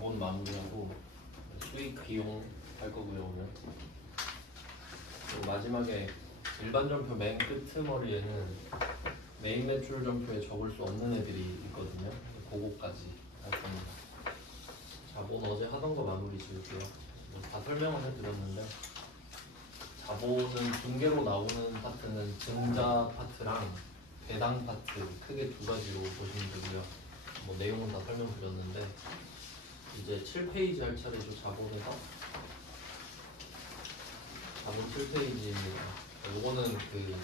자본 마무리하고 수익 비용 할 거고요 오늘. 그리고 마지막에 일반 점표 맨 끄트머리에는 메인 매출 점표에 적을 수 없는 애들이 있거든요. 그거까지 할 겁니다. 자본 어제 하던 거 마무리 지을게요. 다 설명을 해드렸는데 자본은 징계로 나오는 파트는 증자 파트랑 배당 파트 크게 두 가지로 보시면 되고요. 뭐 내용은 다 설명드렸는데 이제 7페이지 할 차례죠. 자본에서 자본 7페이지입니다. 요거는 그냥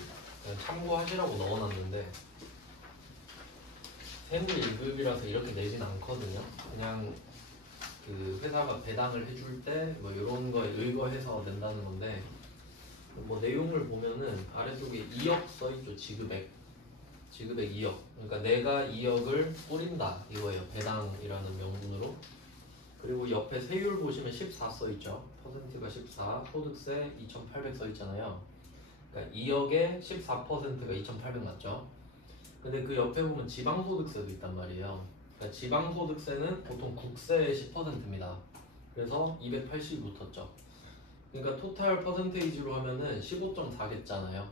참고하시라고 넣어놨는데 세무 1급이라서 이렇게 내진 않거든요. 그냥 그 회사가 배당을 해줄 때 뭐 이런 거에 의거해서 낸다는 건데 뭐 내용을 보면은 아래쪽에 2억 써있죠. 지급액 2억. 그러니까 내가 2억을 뿌린다 이거예요. 배당이라는 명분으로. 그리고 옆에 세율 보시면 14 써있죠. 퍼센트가 14. 소득세 2,800 써있잖아요. 그러니까 2억에 14%가 2,800 맞죠. 근데 그 옆에 보면 지방소득세도 있단 말이에요. 그러니까 지방소득세는 보통 국세의 10%입니다. 그래서 280이 붙었죠. 그러니까 토탈 퍼센테이지로 하면은 15.4겠잖아요.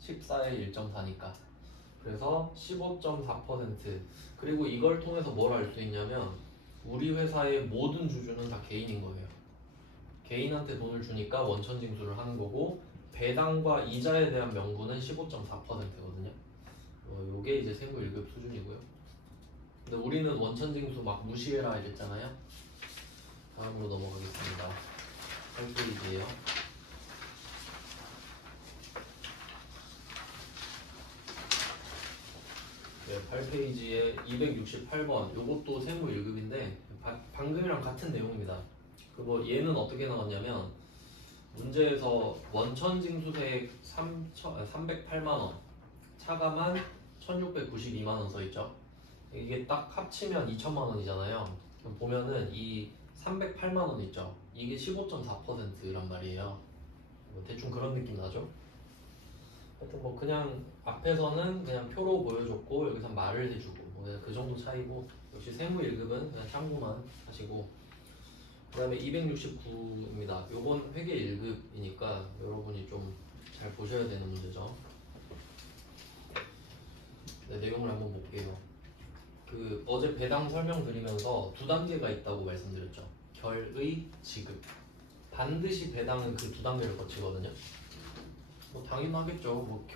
14에 1.4니까. 그래서 15.4%. 그리고 이걸 통해서 뭘 알 수 있냐면 우리 회사의 모든 주주는 다 개인인 거예요. 개인한테 돈을 주니까 원천징수를 하는 거고 배당과 이자에 대한 명분은 15.4%거든요. 요게 이제 세무 1급 수준이고요. 근데 우리는 원천징수 막 무시해라 이랬잖아요. 다음으로 넘어가겠습니다. 8페이지예요. 네, 8페이지에 268번 요것도 세무 1급인데 방금이랑 같은 내용입니다. 그거 얘는 어떻게 나왔냐면 문제에서 원천징수세액 308만원 차감한 1692만원 써있죠. 이게 딱 합치면 2천만원이잖아요. 그럼 보면은 이 308만원 있죠. 이게 15.4%란 말이에요. 뭐 대충 그런 느낌 나죠? 하여튼 뭐 그냥 앞에서는 그냥 표로 보여줬고 여기서 말을 해주고 뭐 그 정도 차이고 역시 세무 1급은 그냥 참고만 하시고 그 다음에 269입니다. 요건 회계 1급이니까 여러분이 좀 잘 보셔야 되는 문제죠. 네, 내용을 한번 볼게요. 그 어제 배당 설명드리면서 두 단계가 있다고 말씀드렸죠. 결의, 지급. 반드시 배당은 그 두 단계를 거치거든요. 뭐 당연하겠죠. 뭐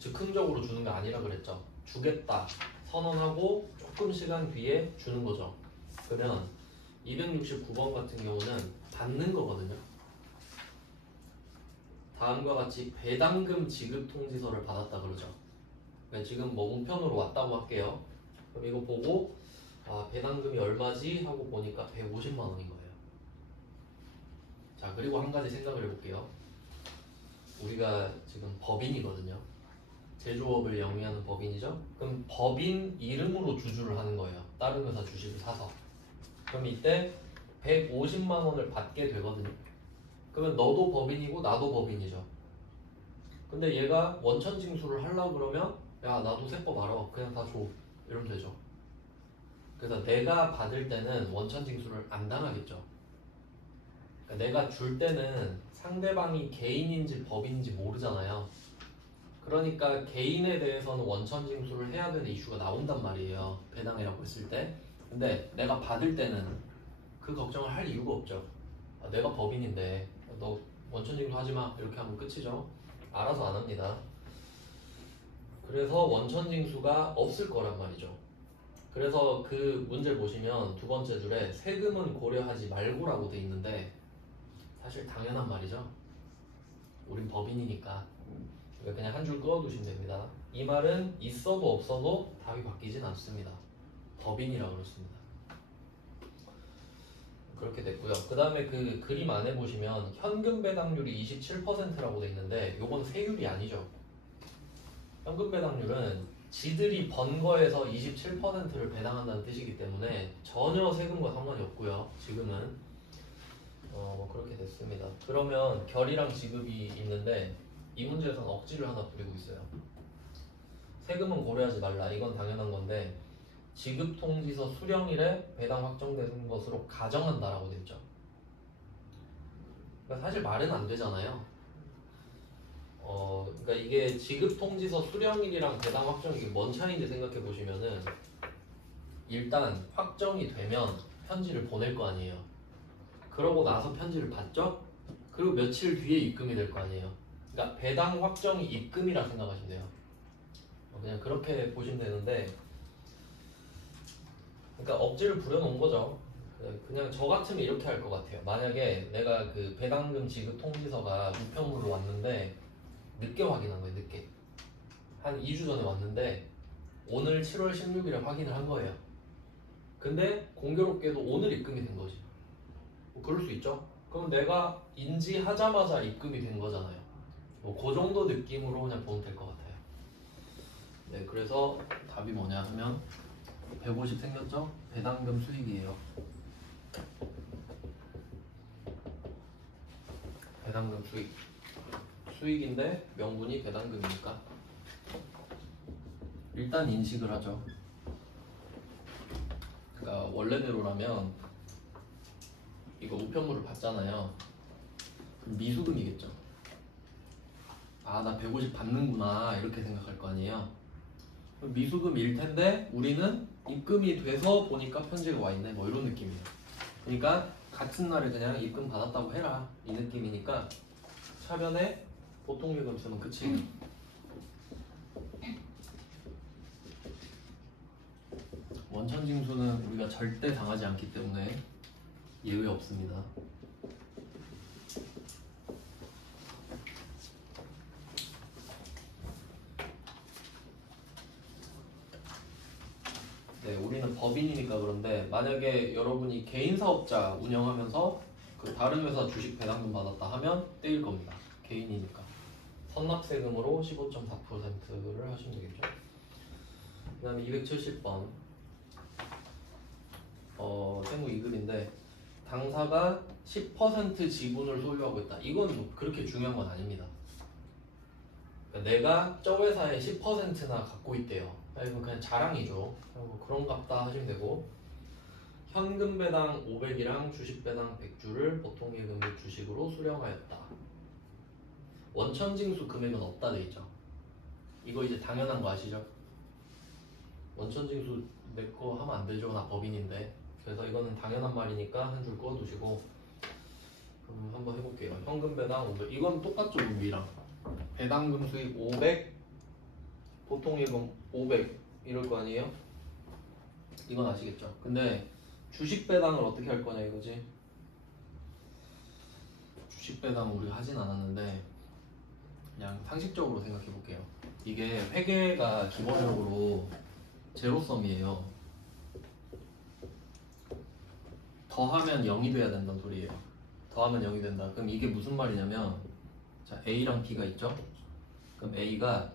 즉흥적으로 주는 게 아니라 그랬죠. 주겠다 선언하고 조금 시간 뒤에 주는 거죠. 그러면 269번 같은 경우는 받는 거거든요. 다음과 같이 배당금 지급 통지서를 받았다 그러죠. 그러니까 지금 뭐 우편으로 왔다고 할게요. 그럼 이거 보고 아 배당금이 얼마지? 하고 보니까 150만 원인 거예요. 자 그리고 한 가지 생각을 해볼게요. 우리가 지금 법인이거든요. 제조업을 영위하는 법인이죠. 그럼 법인 이름으로 주주를 하는 거예요. 다른 회사 주식을 사서. 그럼 이때 150만 원을 받게 되거든요. 그러면 너도 법인이고 나도 법인이죠. 근데 얘가 원천징수를 하려고 그러면 야 나도 세법 알아. 그냥 다 줘. 이러면 되죠. 그래서 내가 받을 때는 원천징수를 안 당하겠죠. 그러니까 내가 줄 때는 상대방이 개인인지 법인인지 모르잖아요. 그러니까 개인에 대해서는 원천징수를 해야 되는 이슈가 나온단 말이에요. 배당이라고 했을 때. 근데 내가 받을 때는 그 걱정을 할 이유가 없죠. 아, 내가 법인인데 너 원천징수 하지마 이렇게 하면 끝이죠. 알아서 안 합니다. 그래서 원천징수가 없을 거란 말이죠. 그래서 그 문제 보시면 두 번째 줄에 세금은 고려하지 말고라고 돼 있는데 사실 당연한 말이죠. 우린 법인이니까 그냥 한 줄 그어두시면 됩니다. 이 말은 있어도 없어도 답이 바뀌진 않습니다. 법인이라 그렇습니다. 그렇게 됐고요. 그 다음에 그 그림 안에 보시면 현금 배당률이 27%라고 돼 있는데 요건 세율이 아니죠. 현금 배당률은 지들이 번 거에서 27%를 배당한다는 뜻이기 때문에 전혀 세금과 상관이 없고요. 지금은 그렇게 됐습니다. 그러면 결이랑 지급이 있는데 이 문제에서는 억지를 하나 부리고 있어요. 세금은 고려하지 말라. 이건 당연한 건데 지급통지서 수령일에 배당 확정되는 것으로 가정한다라고 돼 있죠. 그러니까 사실 말은 안 되잖아요. 그러니까 이게 지급통지서 수령일이랑 배당 확정 이게 뭔 차이인지 생각해 보시면은 일단 확정이 되면 편지를 보낼 거 아니에요. 그러고 나서 편지를 받죠? 그리고 며칠 뒤에 입금이 될 거 아니에요. 그러니까 배당 확정이 입금이라 생각하시면 돼요. 그냥 그렇게 보시면 되는데, 그러니까 억지를 부려놓은 거죠. 그냥 저 같으면 이렇게 할 것 같아요. 만약에 내가 그 배당금 지급 통지서가 우편물로 왔는데 늦게 확인한 거예요. 늦게 한 2주 전에 왔는데 오늘 7월 16일에 확인을 한 거예요. 근데 공교롭게도 오늘 입금이 된 거지. 뭐 그럴 수 있죠. 그럼 내가 인지하자마자 입금이 된 거잖아요. 뭐 그 정도 느낌으로 그냥 보면 될 것 같아요. 네, 그래서 답이 뭐냐 하면 150 생겼죠? 배당금 수익이에요. 배당금 수익인데 명분이 배당금이니까 일단 인식을 하죠. 그러니까 원래대로라면 이거 우편물을 받잖아요. 그럼 미수금이겠죠. 아, 나 150 받는구나 이렇게 생각할 거 아니에요. 그럼 미수금일 텐데 우리는 입금이 돼서 보니까 편지가 와 있네, 뭐 이런 느낌이에요. 그러니까 같은 날에 그냥 입금 받았다고 해라 이 느낌이니까 차변에 보통예금 쓰면 끝이에요. 원천징수는 우리가 절대 당하지 않기 때문에 예외 없습니다. 네, 우리는 법인이니까 그런데 만약에 여러분이 개인 사업자 운영하면서 그 다른 회사 주식 배당금 받았다 하면 떼일 겁니다. 개인이니까. 선납세금으로 15.4%를 하시면 되겠죠. 그 다음에 270번 세무 2급인데 당사가 10% 지분을 소유하고 있다. 이건 뭐 그렇게 중요한 건 아닙니다. 그러니까 내가 저 회사에 10%나 갖고 있대요. 이건 그냥 자랑이죠. 뭐 그런갑다 하시면 되고, 현금 배당 500이랑 주식 배당 100주를 보통예금 및 주식으로 수령하였다. 원천징수 금액은 없다 돼 있죠. 이거 이제 당연한 거 아시죠? 원천징수 내 거 하면 안 되죠. 나 법인인데. 그래서 이거는 당연한 말이니까 한 줄 꺼두시고, 그럼 한번 해볼게요. 현금 배당 500. 이건 똑같죠, 위랑. 배당금 수익 500, 보통예금 500 이럴 거 아니에요? 이건 아시겠죠? 근데 주식 배당을 어떻게 할 거냐 이거지? 주식 배당 우리가 하진 않았는데 그냥 상식적으로 생각해 볼게요. 이게 회계가 기본적으로 제로섬이에요. 더하면 0이 돼야 된다는 소리예요. 더하면 0이 된다. 그럼 이게 무슨 말이냐면, 자, A랑 B가 있죠? 그럼 A가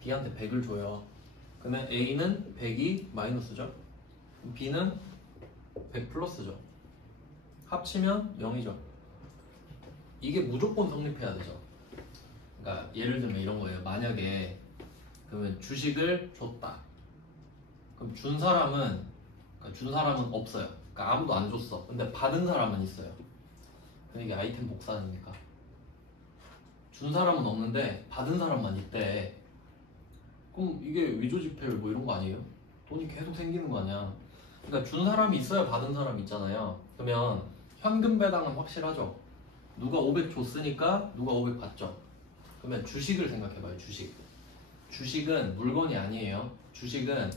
B한테 100을 줘요. 그러면 A는 100이 마이너스죠? B는 100 플러스죠? 합치면 0이죠? 이게 무조건 성립해야 되죠. 그러니까 예를 들면 이런 거예요. 만약에 그러면 주식을 줬다. 그럼 준 사람은 없어요. 그러니까 아무도 안 줬어. 근데 받은 사람은 있어요. 그럼 이게 아이템 복사 아닙니까? 준 사람은 없는데 받은 사람만 있대. 그럼 이게 위조지폐 뭐 이런 거 아니에요? 돈이 계속 생기는 거 아니야. 그러니까 준 사람이 있어야 받은 사람이 있잖아요. 그러면 현금 배당은 확실하죠. 누가 500 줬으니까 누가 500 받죠. 그러면 주식을 생각해봐요. 주식은 물건이 아니에요. 주식은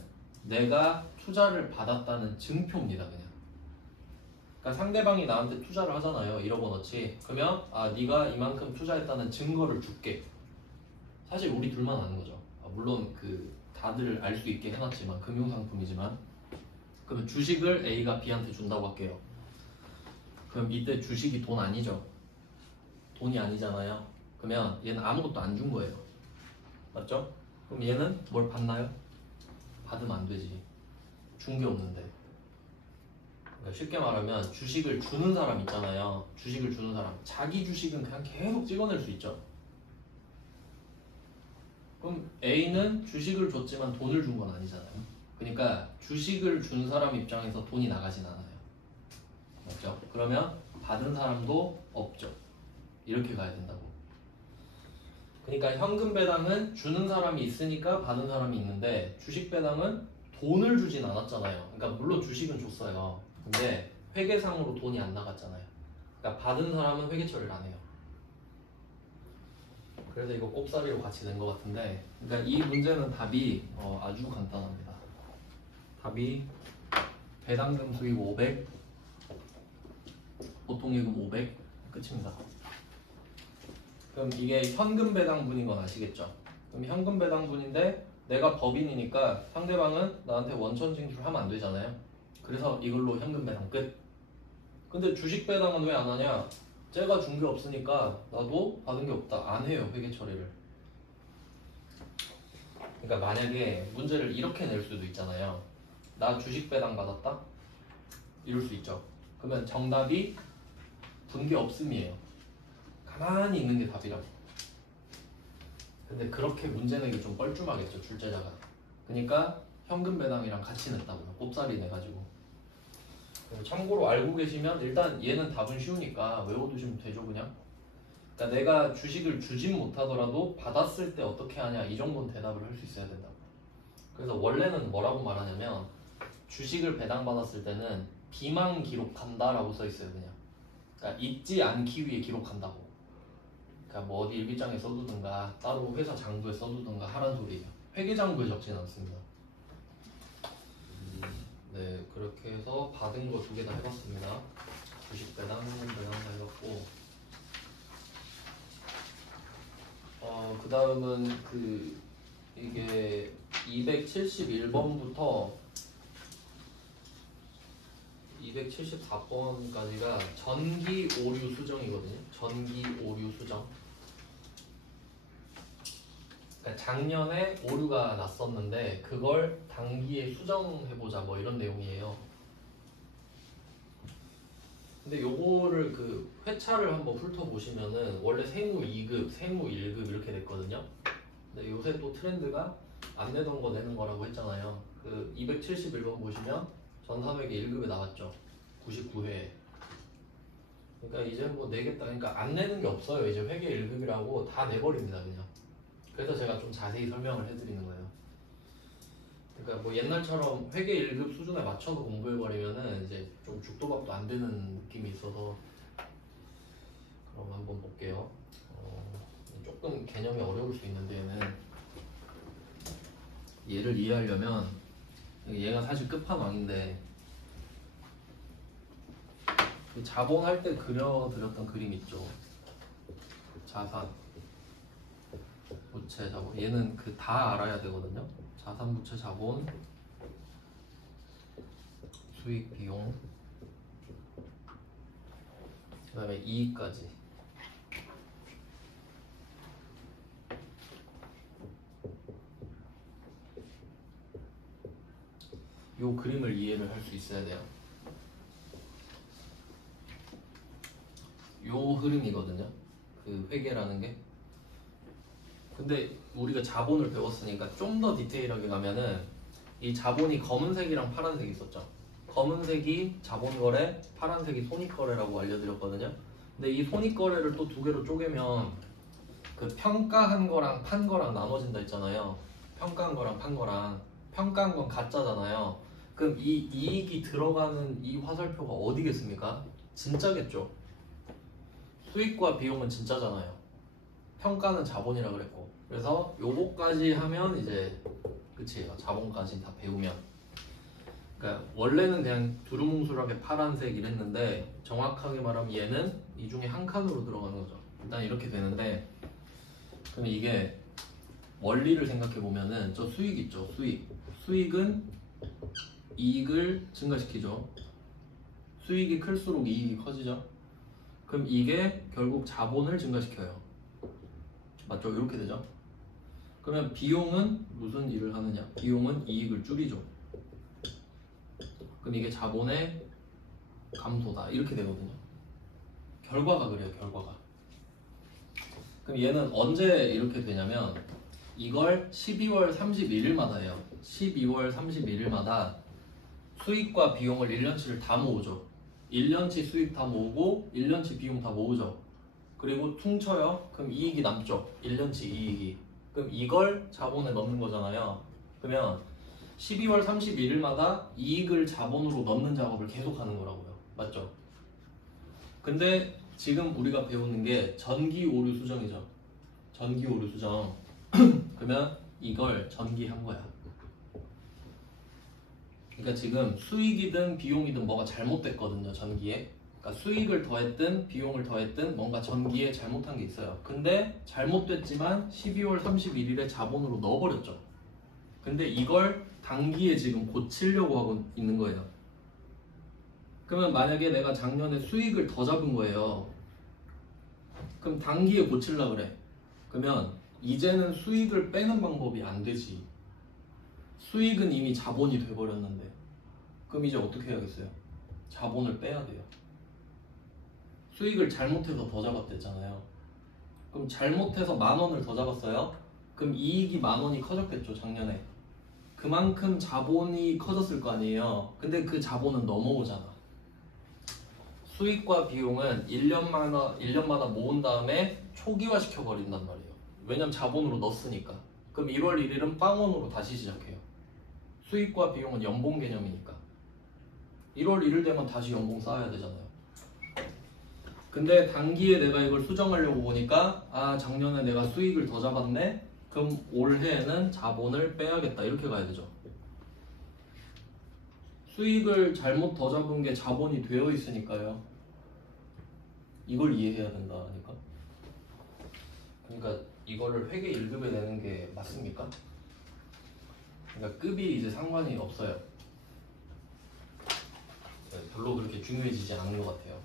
내가 투자를 받았다는 증표입니다. 그냥. 그러니까 상대방이 나한테 투자를 하잖아요. 1억 원어치. 그러면 네가 이만큼 투자했다는 증거를 줄게. 사실 우리 둘만 아는 거죠. 물론 그 다들 알 수 있게 해놨지만 금융상품이지만. 그러면 주식을 A가 B한테 준다고 할게요. 그럼 이때 주식이 돈 아니죠? 돈이 아니잖아요. 그러면 얘는 아무것도 안 준 거예요. 맞죠? 그럼 얘는 뭘 받나요? 받으면 안 되지. 준 게 없는데. 그러니까 쉽게 말하면 주식을 주는 사람 있잖아요. 주식을 주는 사람. 자기 주식은 그냥 계속 찍어낼 수 있죠. 그럼 A는 주식을 줬지만 돈을 준 건 아니잖아요. 그러니까 주식을 준 사람 입장에서 돈이 나가진 않아요. 맞죠? 그러면 받은 사람도 없죠. 이렇게 가야 된다고. 그러니까 현금 배당은 주는 사람이 있으니까 받은 사람이 있는데 주식 배당은 돈을 주진 않았잖아요. 그러니까 물론 주식은 줬어요. 근데 회계상으로 돈이 안 나갔잖아요. 그러니까 받은 사람은 회계 처리를 안 해요. 그래서 이거 꼽사리로 같이 낸 것 같은데, 그러니까 이 문제는 답이 아주 간단합니다. 답이 배당금 수익 500, 보통예금 500, 끝입니다. 그럼 이게 현금 배당분인 건 아시겠죠? 그럼 현금 배당분인데 내가 법인이니까 상대방은 나한테 원천 징수하면 안 되잖아요. 그래서 이걸로 현금 배당 끝. 근데 주식 배당은 왜 안 하냐? 쟤가 준 게 없으니까 나도 받은 게 없다. 안 해요, 회계 처리를. 그러니까 만약에 문제를 이렇게 낼 수도 있잖아요. 나 주식 배당 받았다? 이럴 수 있죠. 그러면 정답이 분기 없음이에요. 가만히 있는 게 답이라고. 근데 그렇게 문제 내기 좀 뻘쭘하겠죠, 출제자가. 그러니까 현금 배당이랑 같이 냈다고요. 꼽사리 내가지고. 참고로 알고 계시면 일단 얘는 답은 쉬우니까 외워두시면 되죠, 그냥. 그러니까 내가 주식을 주진 못하더라도 받았을 때 어떻게 하냐, 이 정도는 대답을 할 수 있어야 된다고. 그래서 원래는 뭐라고 말하냐면 주식을 배당받았을 때는 비망 기록한다라고 써 있어요, 그냥. 그러니까 잊지 않기 위해 기록한다고. 그러니까 뭐 어디 일기장에 써두든가 따로 회사 장부에 써두든가 하란 소리예요. 회계장부에 적진 않습니다. 네, 그렇게 해서 받은 거 2개 다 해봤습니다. 주식 배당, 현금 배당 다 해봤고, 그 다음은 이게 271번부터 274번까지가 전기 오류 수정이거든요. 전기 오류 수정. 그러니까 작년에 오류가 났었는데 그걸 단기에 수정해보자, 뭐 이런 내용이에요. 근데 요거를 회차를 한번 훑어보시면은 원래 세무 2급, 세무 1급 이렇게 됐거든요. 근데 요새 또 트렌드가 안 내던 거 내는 거라고 했잖아요. 271번 보시면 전산회계 1급에 나왔죠. 99회. 그러니까 이제 뭐 내겠다. 그러니까 안 내는 게 없어요. 이제 회계 1급이라고 다 내버립니다, 그냥. 그래서 제가 좀 자세히 설명을 해드리는 거예요. 그러니까 뭐 옛날처럼 회계 1급 수준에 맞춰서 공부해버리면은 이제 좀 죽도밥도 안 되는 느낌이 있어서. 그럼 한번 볼게요. 조금 개념이 어려울 수 있는데 얘를 이해하려면 얘가 사실 끝판왕인데 자본할 때 그려드렸던 그림 있죠. 자산, 부채, 자본. 얘는 다 알아야 되거든요. 자산, 부채, 자본, 수익, 비용, 그 다음에 이익까지. 요 그림을 이해를 할 수 있어야 돼요. 요 흐름이거든요. 회계라는 게. 근데 우리가 자본을 배웠으니까 좀 더 디테일하게 가면은 이 자본이 검은색이랑 파란색이 있었죠. 검은색이 자본거래, 파란색이 손익거래라고 알려드렸거든요. 근데 이 손익거래를 또 2개로 쪼개면 평가한 거랑 판 거랑 나눠진다 했잖아요. 평가한 거랑 판 거랑. 평가한 건 가짜잖아요. 그럼 이 이익이 들어가는 이 화살표가 어디겠습니까? 진짜겠죠. 수익과 비용은 진짜잖아요. 평가는 자본이라 그랬고. 그래서 요거까지 하면 이제 끝이에요. 자본까지 다 배우면. 그러니까 원래는 그냥 두루뭉술하게 파란색 이랬는데 정확하게 말하면 얘는 이 중에 한 칸으로 들어가는 거죠. 일단 이렇게 되는데, 그럼 이게 원리를 생각해 보면은 저 수익 있죠. 수익은 이익을 증가시키죠. 수익이 클수록 이익이 커지죠. 그럼 이게 결국 자본을 증가시켜요. 맞죠? 이렇게 되죠. 그러면 비용은 무슨 일을 하느냐? 비용은 이익을 줄이죠. 그럼 이게 자본의 감소다. 이렇게 되거든요. 결과가 그래요. 결과가. 그럼 얘는 언제 이렇게 되냐면 이걸 12월 31일마다 해요. 12월 31일마다 수익과 비용을 1년치를 다 모으죠. 1년치 수익 다 모으고 1년치 비용 다 모으죠. 그리고 퉁쳐요. 그럼 이익이 남죠. 1년치 이익이. 그럼 이걸 자본에 넣는 거잖아요. 그러면 12월 31일마다 이익을 자본으로 넣는 작업을 계속 하는 거라고요. 맞죠? 근데 지금 우리가 배우는 게 전기 오류 수정이죠. 전기 오류 수정. 그러면 이걸 전기한 거야. 그러니까 지금 수익이든 비용이든 뭐가 잘못됐거든요. 전기에. 그러니까 수익을 더했든 비용을 더했든 뭔가 전기에 잘못한 게 있어요. 근데 잘못됐지만 12월 31일에 자본으로 넣어버렸죠. 근데 이걸 단기에 지금 고치려고 하고 있는 거예요. 그러면 만약에 내가 작년에 수익을 더 잡은 거예요. 그럼 단기에 고치려고 그래. 그러면 이제는 수익을 빼는 방법이 안 되지. 수익은 이미 자본이 돼버렸는데. 그럼 이제 어떻게 해야겠어요? 자본을 빼야 돼요. 수익을 잘못해서 더 잡았댔잖아요. 그럼 잘못해서 10,000원을 더 잡았어요. 그럼 이익이 10,000원이 커졌겠죠, 작년에. 그만큼 자본이 커졌을 거 아니에요. 근데 그 자본은 넘어오잖아. 수익과 비용은 1년마다 모은 다음에 초기화 시켜버린단 말이에요. 왜냐면 자본으로 넣었으니까. 그럼 1월 1일은 빵원으로 다시 시작해요. 수익과 비용은 연봉 개념이니까. 1월 1일 되면 다시 연봉 쌓아야 되잖아요. 근데 단기에 내가 이걸 수정하려고 보니까 아, 작년에 내가 수익을 더 잡았네? 그럼 올해에는 자본을 빼야겠다. 이렇게 가야 되죠. 수익을 잘못 더 잡은 게 자본이 되어 있으니까요. 이걸 이해해야 된다니까. 그러니까 이거를 회계 1급에 내는 게 맞습니까? 그러니까 급이 이제 상관이 없어요. 별로 그렇게 중요해지지 않는 것 같아요.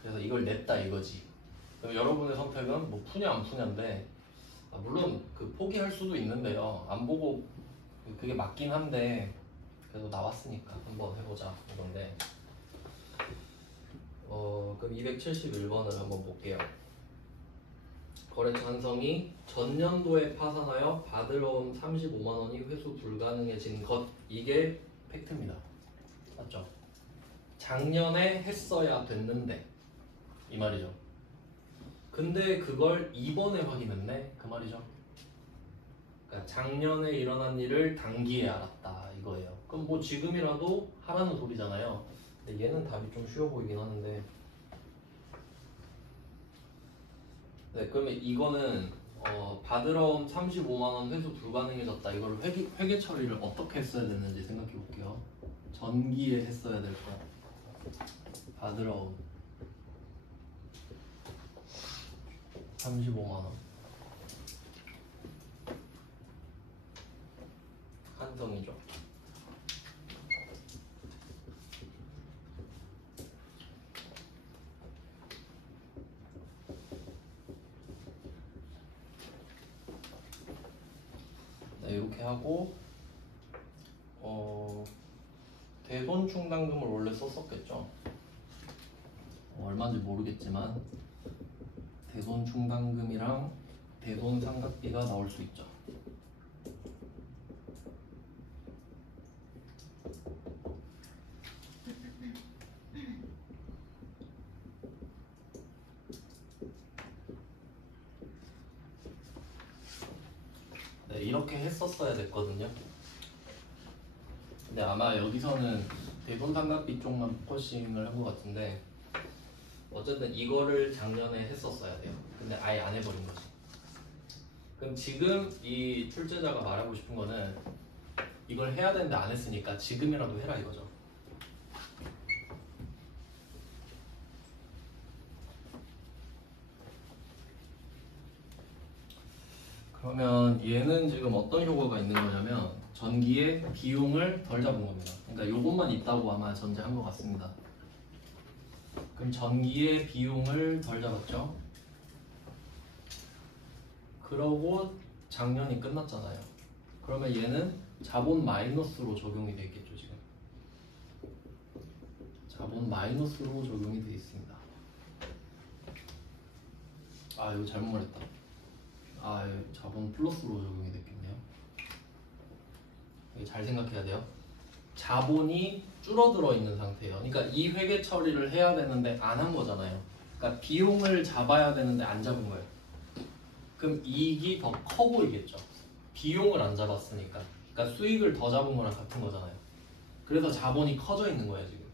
그래서 이걸 냈다 이거지. 그럼 여러분의 선택은 뭐 푸냐 안 푸냐인데, 물론 그 포기할 수도 있는데요. 안 보고 그게 맞긴 한데 그래도 나왔으니까 한번 해보자 이건데. 그럼 271번을 한번 볼게요. 거래처 한성이 전년도에 파산하여 받으러 온 35만 원이 회수 불가능해진 것, 이게 팩트입니다. 맞죠? 작년에 했어야 됐는데 이 말이죠. 근데 그걸 이번에 확인했네 그 말이죠. 그러니까 작년에 일어난 일을 단기에 알았다 이거예요. 그럼 뭐 지금이라도 하라는 소리잖아요. 근데 얘는 답이 좀 쉬워 보이긴 하는데, 네, 그러면 이거는 받으러 온 35만 원 회수 불가능해졌다. 이걸 회계 처리를 어떻게 했어야 되는지 생각해 볼게요. 전기에 했어야 될 거야. 받으러 온 35만 원. 한정이죠. 네, 이렇게 하고 대손 충당금을 원래 썼었겠죠. 얼마인지 모르겠지만 대손 충당금이랑 대손 상각비가 나올 수 있죠. 네, 이렇게 했었어야 됐거든요. 근데 아마 여기서는 대손 상각비 쪽만 포커싱을 한 것 같은데, 어쨌든 이거를 작년에 했었어야 돼요. 근데 아예 안 해버린 거지. 그럼 지금 이 출제자가 말하고 싶은 거는 이걸 해야 되는데 안 했으니까 지금이라도 해라 이거죠. 그러면 얘는 지금 어떤 효과가 있는 거냐면 전기의 비용을 덜 잡은 겁니다. 그러니까 요것만 있다고 아마 전제한 것 같습니다. 그럼 전기의 비용을 덜 잡았죠. 그러고 작년이 끝났잖아요. 그러면 얘는 자본 마이너스로 적용이 되겠죠. 지금 자본 마이너스로 적용이 되어 있습니다. 아, 이거 잘못 말했다. 아, 자본 플러스로 적용이 됐겠네요. 잘 생각해야 돼요. 자본이 줄어들어 있는 상태예요. 그러니까 이 회계 처리를 해야 되는데 안 한 거잖아요. 그러니까 비용을 잡아야 되는데 안 잡은 거예요. 그럼 이익이 더 커 보이겠죠. 비용을 안 잡았으니까. 그러니까 수익을 더 잡은 거랑 같은 거잖아요. 그래서 자본이 커져 있는 거예요 지금.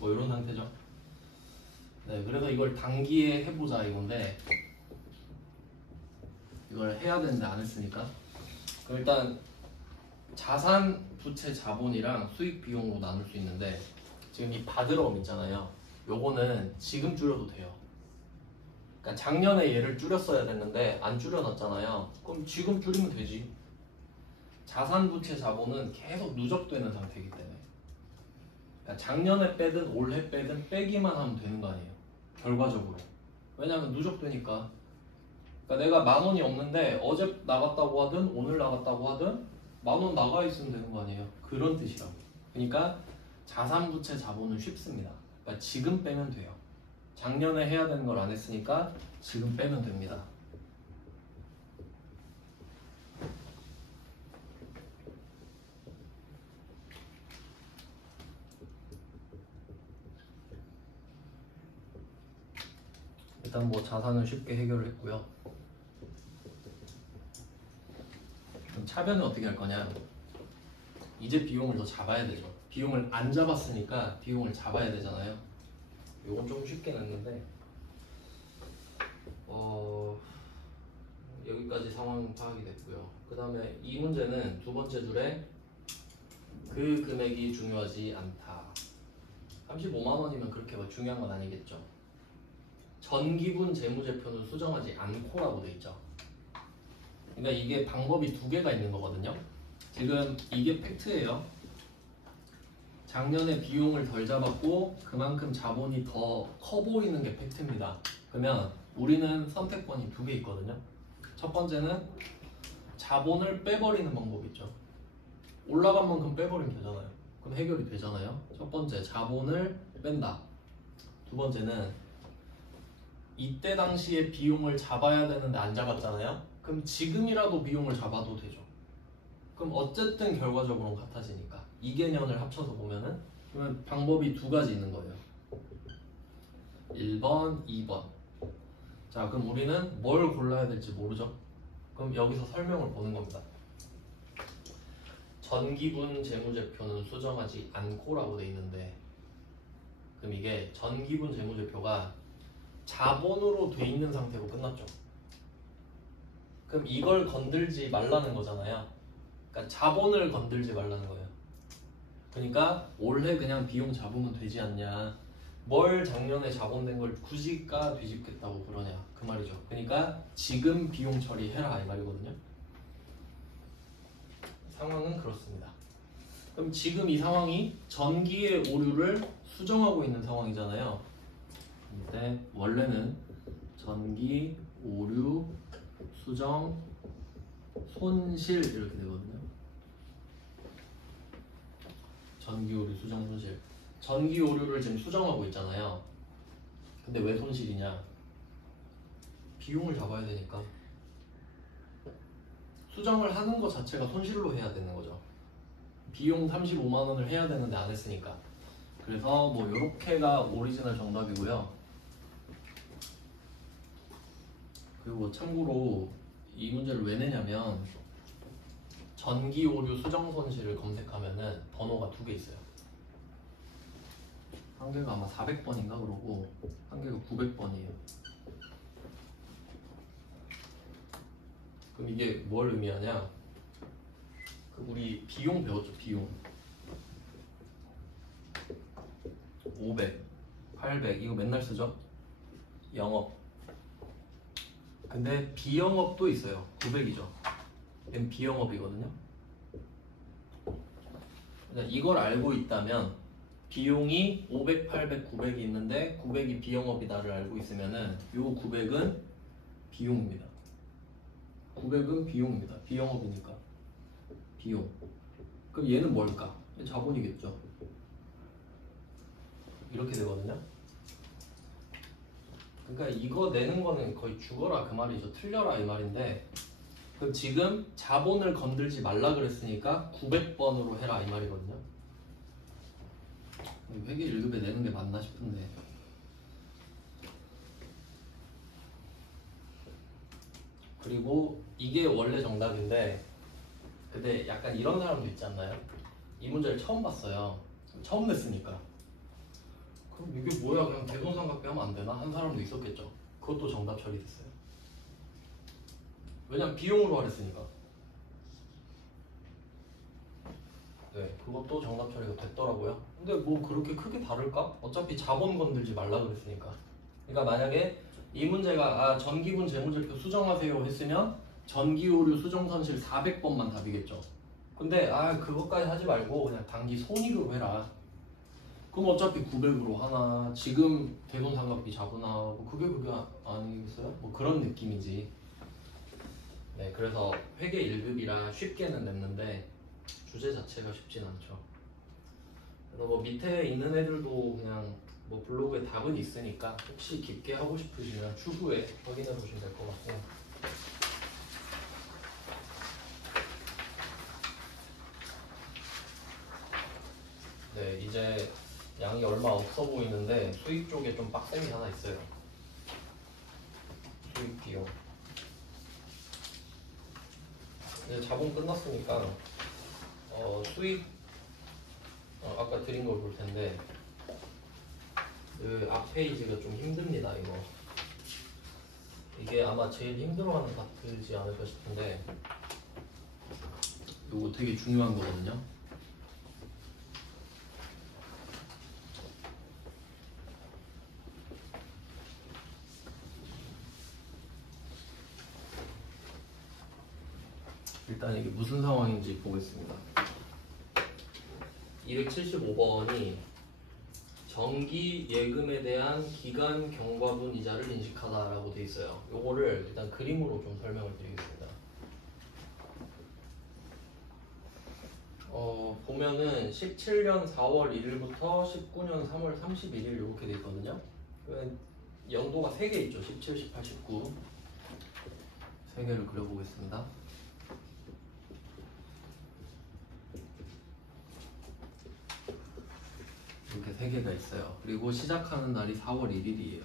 뭐 이런 상태죠. 네, 그래서 이걸 단기에 해보자 이건데 이걸 해야 되는데 안 했으니까. 그럼 일단 자산, 부채, 자본이랑 수익 비용으로 나눌 수 있는데 지금 이 바드러움 있잖아요. 요거는 지금 줄여도 돼요. 그러니까 작년에 얘를 줄였어야 됐는데 안 줄여놨잖아요. 그럼 지금 줄이면 되지. 자산, 부채, 자본은 계속 누적되는 상태이기 때문에 그러니까 작년에 빼든 올해 빼든 빼기만 하면 되는 거 아니에요. 결과적으로. 왜냐하면 누적되니까. 그러니까 내가 10,000원이 없는데 어제 나갔다고 하든 오늘 나갔다고 하든 10,000원 나가 있으면 되는 거 아니에요. 그런 뜻이라고. 그러니까 자산, 부채, 자본은 쉽습니다. 그러니까 지금 빼면 돼요. 작년에 해야 되는 걸 안 했으니까 지금 빼면 됩니다. 일단 뭐 자산은 쉽게 해결을 했고요. 그럼 차변은 어떻게 할 거냐? 이제 비용을 더 잡아야 되죠. 비용을 안 잡았으니까 비용을 잡아야 되잖아요. 요건 좀 쉽게 냈는데 여기까지 상황 파악이 됐고요. 그 다음에 이 문제는 두 번째 줄에 그 금액이 중요하지 않다. 35만 원이면 그렇게 뭐 중요한 건 아니겠죠. 전기분 재무제표는 수정하지 않고라고 돼 있죠. 그러니까 이게 방법이 두 개가 있는 거거든요. 지금 이게 팩트예요. 작년에 비용을 덜 잡았고 그만큼 자본이 더 커 보이는 게 팩트입니다. 그러면 우리는 선택권이 두 개 있거든요. 첫 번째는 자본을 빼버리는 방법이 있죠. 올라간 만큼 빼버리면 되잖아요. 그럼 해결이 되잖아요. 첫 번째, 자본을 뺀다. 두 번째는 이때 당시에 비용을 잡아야 되는데 안 잡았잖아요. 그럼 지금이라도 비용을 잡아도 되죠. 그럼 어쨌든 결과적으로는 같아지니까 이 개념을 합쳐서 보면은 그러면 방법이 두 가지 있는 거예요. 1번, 2번. 자, 그럼 우리는 뭘 골라야 될지 모르죠. 그럼 여기서 설명을 보는 겁니다. 전기분 재무제표는 수정하지 않고라고 돼 있는데 그럼 이게 전기분 재무제표가 자본으로 돼 있는 상태로 끝났죠. 그럼 이걸 건들지 말라는 거잖아요. 그러니까 자본을 건들지 말라는 거예요. 그러니까 올해 그냥 비용 잡으면 되지 않냐. 뭘 작년에 자본된 걸 굳이 까 뒤집겠다고 그러냐 그 말이죠. 그러니까 지금 비용 처리해라 이 말이거든요. 상황은 그렇습니다. 그럼 지금 이 상황이 전기의 오류를 수정하고 있는 상황이잖아요. 근데 원래는 전기 오류 수정 손실 이렇게 되거든요. 전기 오류 수정 손실. 전기 오류를 지금 수정하고 있잖아요. 근데 왜 손실이냐? 비용을 잡아야 되니까. 수정을 하는 것 자체가 손실로 해야 되는 거죠. 비용 35만 원을 해야 되는데 안 했으니까. 그래서 뭐 요렇게가 오리지널 정답이고요. 그리고 참고로 이 문제를 왜 내냐면 전기 오류 수정 손실을 검색하면은 번호가 두 개 있어요. 한 개가 아마 400번인가 그러고 한 개가 900번이에요. 그럼 이게 뭘 의미하냐? 우리 비용 배웠죠, 비용. 500, 800 이거 맨날 쓰죠? 영업. 근데 비영업도 있어요. 900이죠. 얘는 비영업이거든요. 그러니까 이걸 알고 있다면 비용이 500, 800, 900이 있는데 900이 비영업이다를 알고 있으면은 요 900은 비용입니다. 900은 비용입니다. 비영업이니까. 비용. 그럼 얘는 뭘까? 자본이겠죠. 이렇게 되거든요. 그러니까 이거 내는 거는 거의 죽어라 그 말이죠. 틀려라 이 말인데 그럼 지금 자본을 건들지 말라 그랬으니까 900번으로 해라 이 말이거든요. 회계 1급에 내는 게 맞나 싶은데. 그리고 이게 원래 정답인데, 근데 약간 이런 사람도 있지 않나요? 이 문제를 처음 봤어요. 처음 냈으니까. 그럼 이게 뭐야, 그냥 대손삼각비 하면 안 되나? 한 사람도 있었겠죠. 그것도 정답 처리됐어요. 왜냐면 비용으로 하랬으니까. 네, 그것도 정답 처리가 됐더라고요. 근데 뭐 그렇게 크게 다를까? 어차피 자본 건들지 말라 그랬으니까. 그러니까 만약에 이 문제가 전기분 재무제표 수정하세요 했으면 전기오류 수정선실 400번만 답이겠죠. 근데 그것까지 하지 말고 그냥 단기 손익으로 해라. 그럼 어차피 900으로 하나, 지금 대손삼각비 자부나 뭐 그게 아니겠어요? 뭐 그런 느낌이지. 네, 그래서 회계 1급이라 쉽게는 냈는데 주제 자체가 쉽진 않죠. 그래서 뭐 밑에 있는 애들도 그냥 뭐 블로그에 답은 있으니까 혹시 깊게 하고 싶으시면 추후에 확인해 보시면 될 것 같고. 네, 이제 양이 얼마 없어 보이는데 수익 쪽에 좀 빡센 게 하나 있어요. 수익 비용. 이제 자본 끝났으니까 수익 아까 드린 걸 볼 텐데 그 앞 페이지가 좀 힘듭니다. 이게 아마 제일 힘들어하는 파트지 않을까 싶은데 이거 되게 중요한 거거든요. 일단 이게 무슨 상황인지 보겠습니다. 275번이 정기 예금에 대한 기간 경과분 이자를 인식하다라고 돼 있어요. 요거를 일단 그림으로 좀 설명을 드리겠습니다. 보면은 17년 4월 1일부터 19년 3월 31일 이렇게 돼 있거든요. 연도가 3개 있죠. 17, 18, 19. 3개를 그려보겠습니다. 이렇게 3개가 있어요. 그리고 시작하는 날이 4월 1일이에요.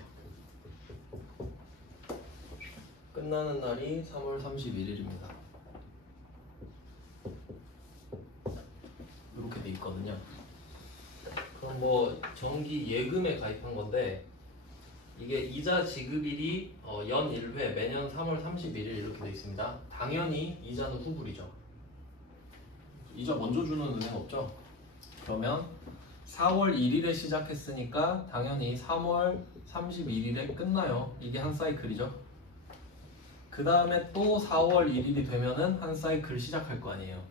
끝나는 날이 3월 31일입니다. 이렇게 돼 있거든요. 그럼 뭐 정기 예금에 가입한 건데 이게 이자 지급일이 연 1회 매년 3월 31일 이렇게 돼 있습니다. 당연히 이자는 후불이죠. 이자 먼저 주는 은행 없죠? 그러면 4월 1일에 시작했으니까 당연히 3월 31일에 끝나요. 이게 한 사이클이죠. 그 다음에 또 4월 1일이 되면은 한 사이클 시작할 거 아니에요.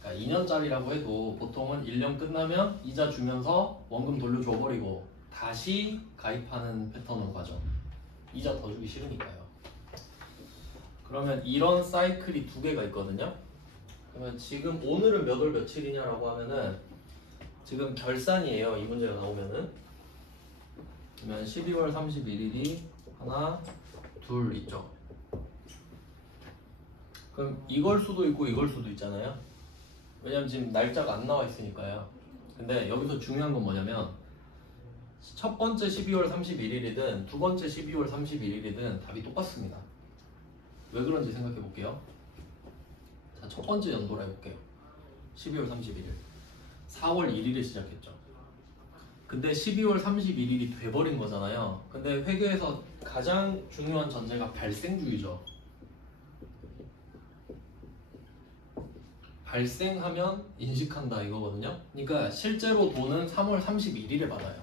그러니까 2년짜리라고 해도 보통은 1년 끝나면 이자 주면서 원금 돌려줘 버리고 다시 가입하는 패턴으로 가죠. 이자 더 주기 싫으니까요. 그러면 이런 사이클이 2개가 있거든요. 그러면 지금 오늘은 몇 월 며칠이냐라고 하면은 지금 결산이에요. 이 문제가 나오면은. 그러면 12월 31일이 하나, 둘 있죠. 그럼 이걸 수도 있고 이걸 수도 있잖아요. 왜냐면 지금 날짜가 안 나와 있으니까요. 근데 여기서 중요한 건 뭐냐면 첫 번째 12월 31일이든 두 번째 12월 31일이든 답이 똑같습니다. 왜 그런지 생각해 볼게요. 자, 첫 번째 연도로 해볼게요. 12월 31일. 4월 1일에 시작했죠. 근데 12월 31일이 돼버린 거잖아요. 근데 회계에서 가장 중요한 전제가 발생주의죠. 발생하면 인식한다 이거거든요. 그러니까 실제로 돈은 3월 31일에 받아요.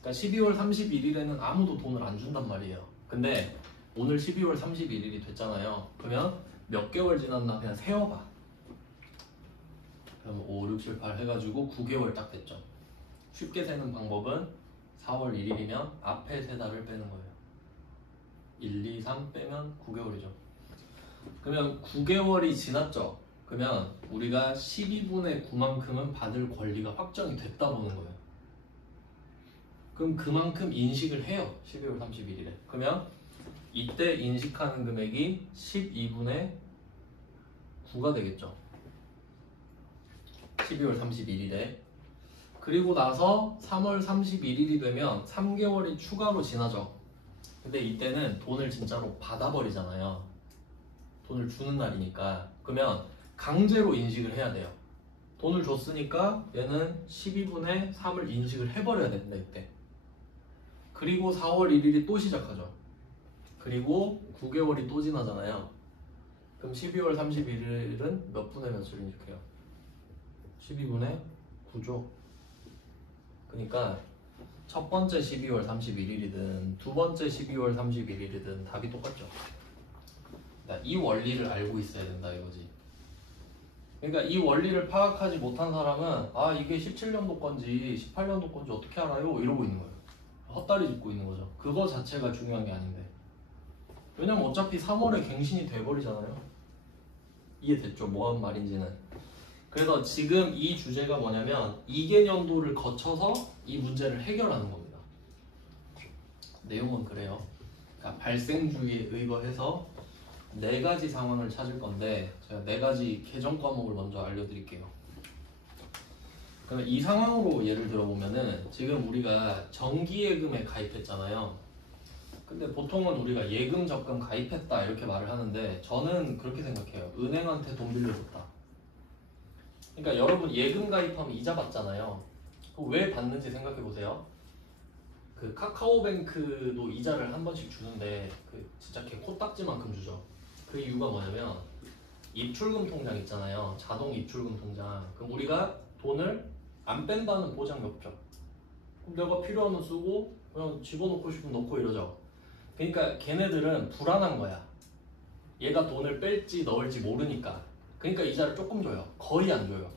그러니까 12월 31일에는 아무도 돈을 안 준단 말이에요. 근데 오늘 12월 31일이 됐잖아요. 그러면 몇 개월 지났나 그냥 세어봐. 그럼 5, 6, 7, 8 해가지고 9개월 딱 됐죠. 쉽게 세는 방법은 4월 1일이면 앞에 세 달을 빼는 거예요. 1, 2, 3 빼면 9개월이죠. 그러면 9개월이 지났죠. 그러면 우리가 12분의 9만큼은 받을 권리가 확정이 됐다 보는 거예요. 그럼 그만큼 인식을 해요. 12월 31일에. 그러면 이때 인식하는 금액이 12분의 9가 되겠죠. 12월 31일에. 그리고 나서 3월 31일이 되면 3개월이 추가로 지나죠. 근데 이때는 돈을 진짜로 받아버리잖아요. 돈을 주는 날이니까. 그러면 강제로 인식을 해야 돼요. 돈을 줬으니까 얘는 12분의 3을 인식을 해버려야 된다 이때. 그리고 4월 1일이 또 시작하죠. 그리고 9개월이 또 지나잖아요. 그럼 12월 31일은 몇 분의 몇을 인식해요? 12분의 9죠. 그러니까 첫 번째 12월 31일이든 두 번째 12월 31일이든 답이 똑같죠. 이 원리를 알고 있어야 된다 이거지. 그러니까 이 원리를 파악하지 못한 사람은 아 이게 17년도 건지 18년도 건지 어떻게 알아요? 이러고 있는 거예요. 헛다리 짚고 있는 거죠. 그거 자체가 중요한 게 아닌데. 왜냐면 어차피 3월에 갱신이 돼버리잖아요. 이해됐죠? 뭐 하는 말인지는. 그래서 지금 이 주제가 뭐냐면 2개년도를 거쳐서 이 문제를 해결하는 겁니다. 내용은 그래요. 그러니까 발생주의에 의거해서 4가지 상황을 찾을 건데 제가 4가지 개정 과목을 먼저 알려드릴게요. 그러면 이 상황으로 예를 들어보면은 지금 우리가 정기예금에 가입했잖아요. 근데 보통은 우리가 예금 적금 가입했다 이렇게 말을 하는데 저는 그렇게 생각해요. 은행한테 돈 빌려줬다. 그러니까 여러분 예금 가입하면 이자 받잖아요. 왜 받는지 생각해보세요. 그 카카오뱅크도 이자를 한 번씩 주는데 그 진짜 걔 코딱지만큼 주죠. 그 이유가 뭐냐면 입출금 통장 있잖아요. 자동 입출금 통장. 그럼 우리가 돈을 안 뺀다는 보장이 없죠. 그럼 내가 필요하면 쓰고 그냥 집어넣고 싶으면 넣고 이러죠. 그러니까 걔네들은 불안한 거야. 얘가 돈을 뺄지 넣을지 모르니까. 그러니까 이자를 조금 줘요. 거의 안 줘요.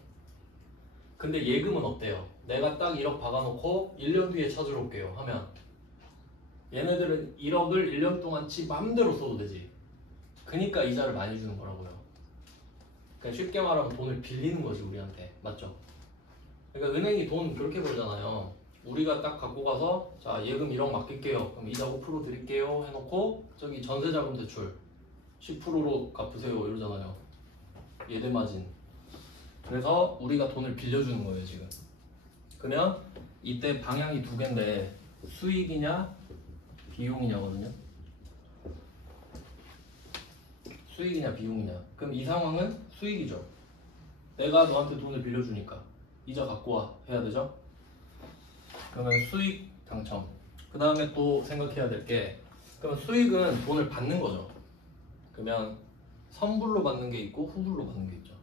근데 예금은 어때요? 내가 딱 1억 박아놓고 1년 뒤에 찾으러 올게요 하면 얘네들은 1억을 1년 동안 지 맘대로 써도 되지. 그러니까 이자를 많이 주는 거라고요. 그러니까 쉽게 말하면 돈을 빌리는 거지 우리한테. 맞죠? 그러니까 은행이 돈 그렇게 벌잖아요. 우리가 딱 갖고 가서 자 예금 1억 맡길게요. 그럼 이자 5% 드릴게요 해놓고 저기 전세자금 대출 10%로 갚으세요 이러잖아요. 예대마진. 그래서 우리가 돈을 빌려주는 거예요 지금. 그러면 이때 방향이 2개인데 수익이냐 비용이냐거든요. 수익이냐 비용이냐. 그럼 이 상황은 수익이죠. 내가 너한테 돈을 빌려주니까 이자 갖고 와 해야 되죠. 그러면 수익 당첨. 그 다음에 또 생각해야 될 게 그러면 수익은 돈을 받는 거죠. 그러면 선불로 받는 게 있고 후불로 받는 게 있죠.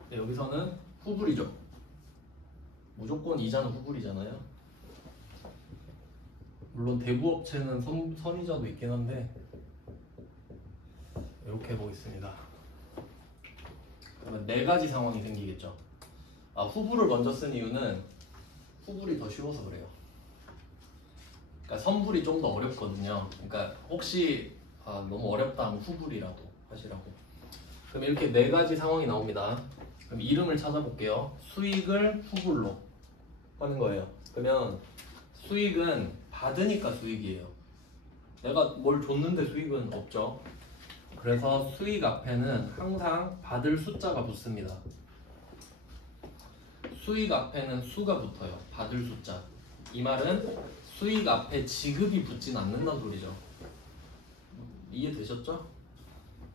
근데 여기서는 후불이죠. 무조건 이자는 후불이잖아요. 물론 대부업체는 선이자도 있긴 한데 이렇게 해보겠습니다. 그러면 4가지 상황이 생기겠죠. 후불을 먼저 쓴 이유는 후불이 더 쉬워서 그래요. 그러니까 선불이 좀 더 어렵거든요. 그러니까 혹시 너무 어렵다 하면 후불이라도 하시라고. 그럼 이렇게 4가지 상황이 나옵니다. 그럼 이름을 찾아볼게요. 수익을 후불로 하는 거예요. 그러면 수익은 받으니까 수익이에요. 내가 뭘 줬는데 수익은 없죠. 그래서 수익 앞에는 항상 받을 숫자가 붙습니다. 수익 앞에는 수가 붙어요. 받을 숫자. 이 말은 수익 앞에 지급이 붙진 않는다는 소리죠. 이해되셨죠?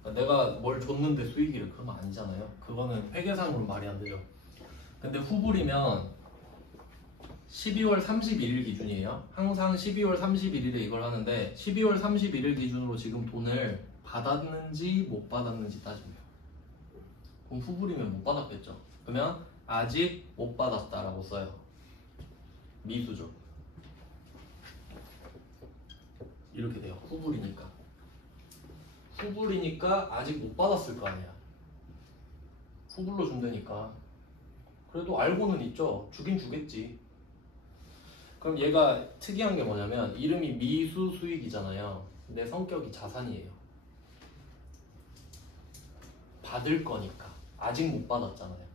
그러니까 내가 뭘 줬는데 수익이래 그러면 아니잖아요. 그거는 회계상으로 말이 안 되죠. 근데 후불이면 12월 31일 기준이에요. 항상 12월 31일에 이걸 하는데 12월 31일 기준으로 지금 돈을 받았는지 못 받았는지 따집니다. 그럼 후불이면 못 받았겠죠. 그러면 아직 못 받았다라고 써요. 미수죠. 이렇게 돼요. 후불이니까. 후불이니까 아직 못 받았을 거 아니야. 후불로 준다니까. 그래도 알고는 있죠. 주긴 주겠지. 그럼 얘가 특이한 게 뭐냐면 이름이 미수 수익이잖아요. 내 성격이 자산이에요. 받을 거니까. 아직 못 받았잖아요.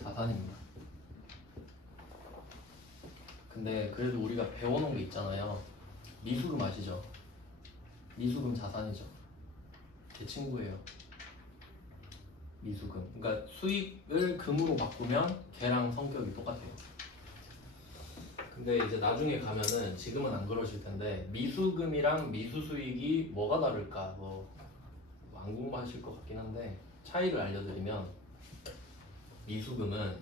자산입니다. 근데 그래도 우리가 배워놓은 게 있잖아요. 미수금 아시죠? 미수금 자산이죠. 제 친구예요. 미수금. 그러니까 수익을 금으로 바꾸면 걔랑 성격이 똑같아요. 근데 이제 나중에 가면은 지금은 안 그러실 텐데 미수금이랑 미수수익이 뭐가 다를까 안 궁금하실 것 같긴 한데 차이를 알려드리면 미수금은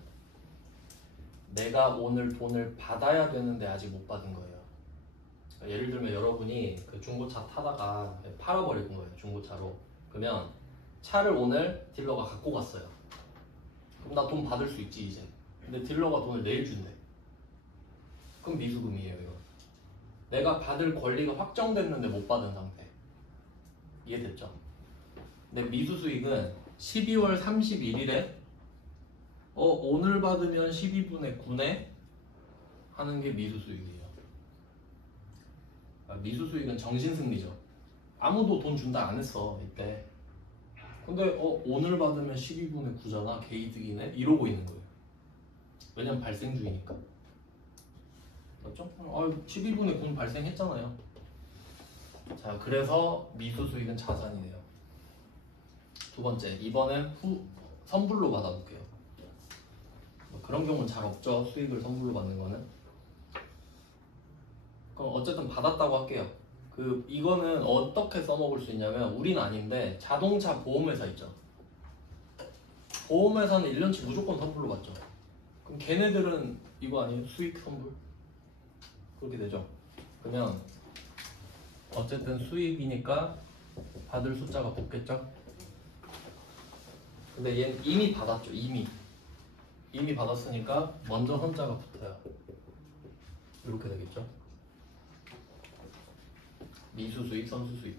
내가 오늘 돈을 받아야 되는데 아직 못 받은 거예요. 그러니까 예를 들면 여러분이 그 중고차 타다가 팔아버린 거예요. 중고차로. 그러면 차를 오늘 딜러가 갖고 갔어요. 그럼 나 돈 받을 수 있지 이제. 근데 딜러가 돈을 내일 준대. 그럼 미수금이에요 이거. 내가 받을 권리가 확정됐는데 못 받은 상태. 이해됐죠? 근데 미수수익은 12월 31일에 오늘 받으면 12분의 9네 하는 게 미수수익이에요. 미수수익은 정신승리죠. 아무도 돈 준다 안 했어 이때. 근데 오늘 받으면 12분의 9잖아 개이득이네 이러고 있는 거예요. 왜냐면 발생주의니까. 맞죠? 12분의 9는 발생했잖아요. 자, 그래서 미수수익은 자산이네요. 두 번째, 이번엔 선불로 받아볼게요. 그런 경우는 잘 없죠. 수익을 선불로 받는 거는. 그럼 어쨌든 받았다고 할게요. 이거는 어떻게 써먹을 수 있냐면 우린 아닌데 자동차 보험회사 있죠. 보험회사는 1년치 무조건 선불로 받죠. 그럼 걔네들은 이거 아니에요? 수익 선불? 그렇게 되죠. 그러면 어쨌든 수익이니까 받을 숫자가 붙겠죠. 근데 얘는 이미 받았죠. 이미 받았으니까 먼저 선자가 붙어요. 이렇게 되겠죠. 미수수익, 선수수익.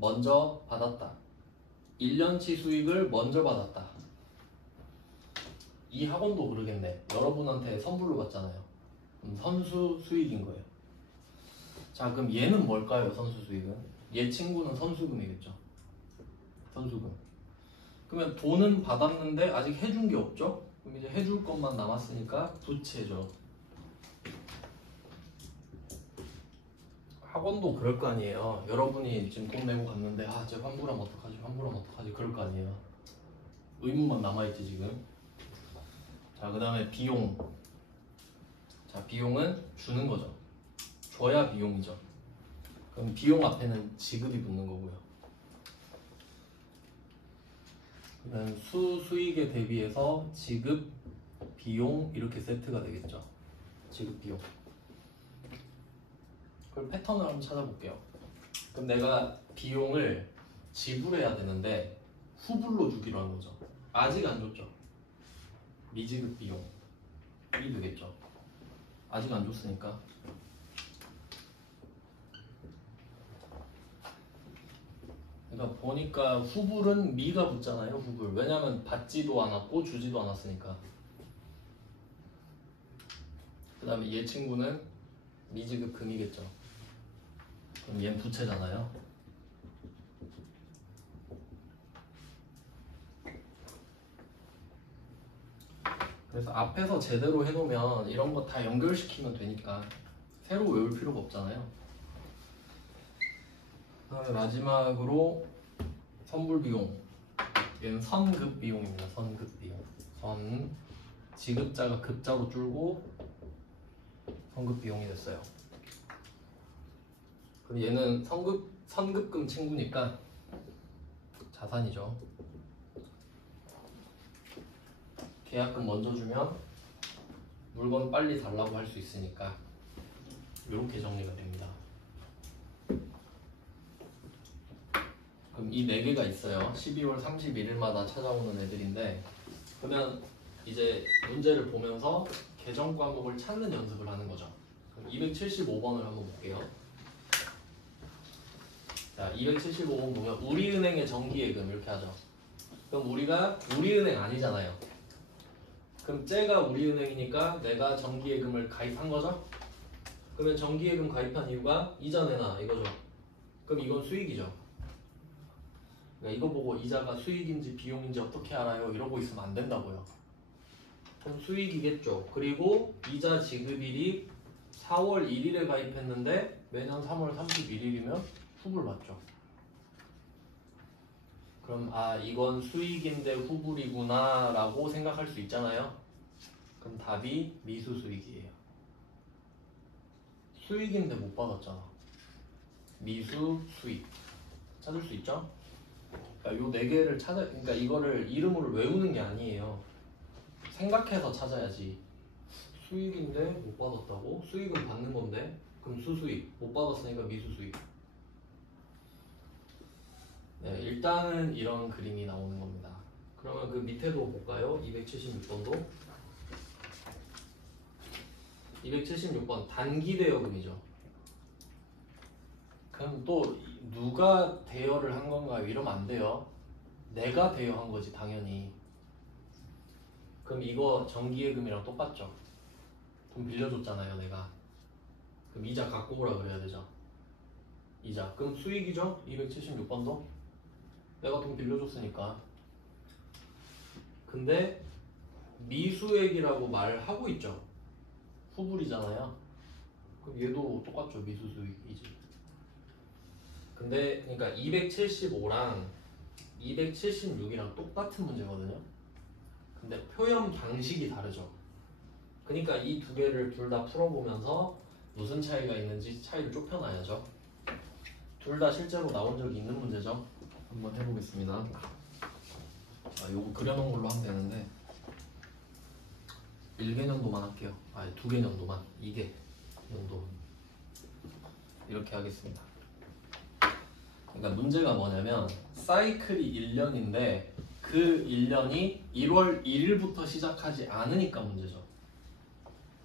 먼저 받았다. 1년치 수익을 먼저 받았다. 이 학원도 그러겠네. 여러분한테 선불로 받잖아요. 그럼 선수 수익인 거예요. 자, 그럼 얘는 뭘까요? 선수 수익은? 얘 친구는 선수금이겠죠. 선수금. 그러면 돈은 받았는데 아직 해준 게 없죠? 그럼 이제 해줄 것만 남았으니까 부채죠. 학원도 그럴 거 아니에요. 여러분이 지금 돈 내고 갔는데 쟤 환불하면 어떡하지 그럴 거 아니에요. 의무만 남아있지 지금. 자, 그 다음에 비용. 자, 비용은 주는 거죠. 줘야 비용이죠. 그럼 비용 앞에는 지급이 붙는 거고요. 그러면 수익에 대비해서 지급, 비용 이렇게 세트가 되겠죠. 지급, 비용. 그걸 패턴을 한번 찾아볼게요. 그럼 내가 비용을 지불해야 되는데 후불로 주기로 한 거죠. 아직 안 줬죠. 미지급 비용이 되겠죠. 아직 안 줬으니까. 그러니까 보니까 후불은 미가 붙잖아요. 후불. 왜냐면 받지도 않았고 주지도 않았으니까. 그 다음에 얘 친구는 미지급 금이겠죠. 그럼 얘는 부채잖아요. 그래서 앞에서 제대로 해놓으면 이런 거 다 연결시키면 되니까 새로 외울 필요가 없잖아요. 그 다음에 마지막으로 선불비용. 얘는 선급비용입니다. 선급비용. 지급자가 급자로 줄고 선급비용이 됐어요. 그럼 얘는 선급금 친구니까 자산이죠. 계약금 먼저 주면 물건 빨리 달라고 할 수 있으니까 이렇게 정리가 됩니다. 그럼 이 4개가 있어요. 12월 31일마다 찾아오는 애들인데 그러면 이제 문제를 보면서 계정 과목을 찾는 연습을 하는 거죠. 그럼 275번을 한번 볼게요. 자, 275번 보면 우리은행의 정기예금 이렇게 하죠. 그럼 우리가 우리은행 아니잖아요. 그럼 쟤가 우리은행이니까 내가 정기예금을 가입한 거죠? 그러면 정기예금 가입한 이유가 이자 내놔 이거죠. 그럼 이건 수익이죠. 그러니까 이거 보고 이자가 수익인지 비용인지 어떻게 알아요? 이러고 있으면 안 된다고요. 그럼 수익이겠죠. 그리고 이자 지급일이 4월 1일에 가입했는데 매년 3월 31일이면 후불 받죠. 그럼 아 이건 수익인데 후불이구나 라고 생각할 수 있잖아요. 그럼 답이 미수 수익이에요. 수익인데 못 받았잖아. 미수 수익 찾을 수 있죠? 그러니까 요 네 개를 그러니까 이거를 이름으로 외우는 게 아니에요. 생각해서 찾아야지. 수익인데 못 받았다고? 수익은 받는 건데 그럼 수수익 못 받았으니까 미수수익. 네, 일단은 이런 그림이 나오는 겁니다. 그러면 그 밑에도 볼까요? 276번도 276번 단기 대여금이죠. 그럼 또 누가 대여를 한 건가요? 이러면 안 돼요. 내가 대여한 거지 당연히. 그럼 이거 정기예금이랑 똑같죠? 돈 빌려줬잖아요 내가. 그럼 이자 갖고 오라 그래야 되죠. 이자. 그럼 수익이죠? 276번도 내가 돈 빌려줬으니까. 근데 미수액이라고 말하고 있죠. 후불이잖아요. 그럼 얘도 똑같죠. 미수수익이지. 근데 그러니까 275랑 276이랑 똑같은 문제거든요. 근데 표현 방식이 다르죠. 그러니까 이 두 개를 둘 다 풀어보면서 무슨 차이가 있는지 차이를 좁혀놔야죠. 둘 다 실제로 나온 적이 있는 문제죠. 한번 해보겠습니다. 요거 그려놓은 걸로 하면 되는데 1개년도만 할게요. 아니 2개년도만 2개 년도 이렇게 하겠습니다. 그러니까 문제가 뭐냐면 사이클이 1년인데 그 1년이 1월 1일부터 시작하지 않으니까 문제죠.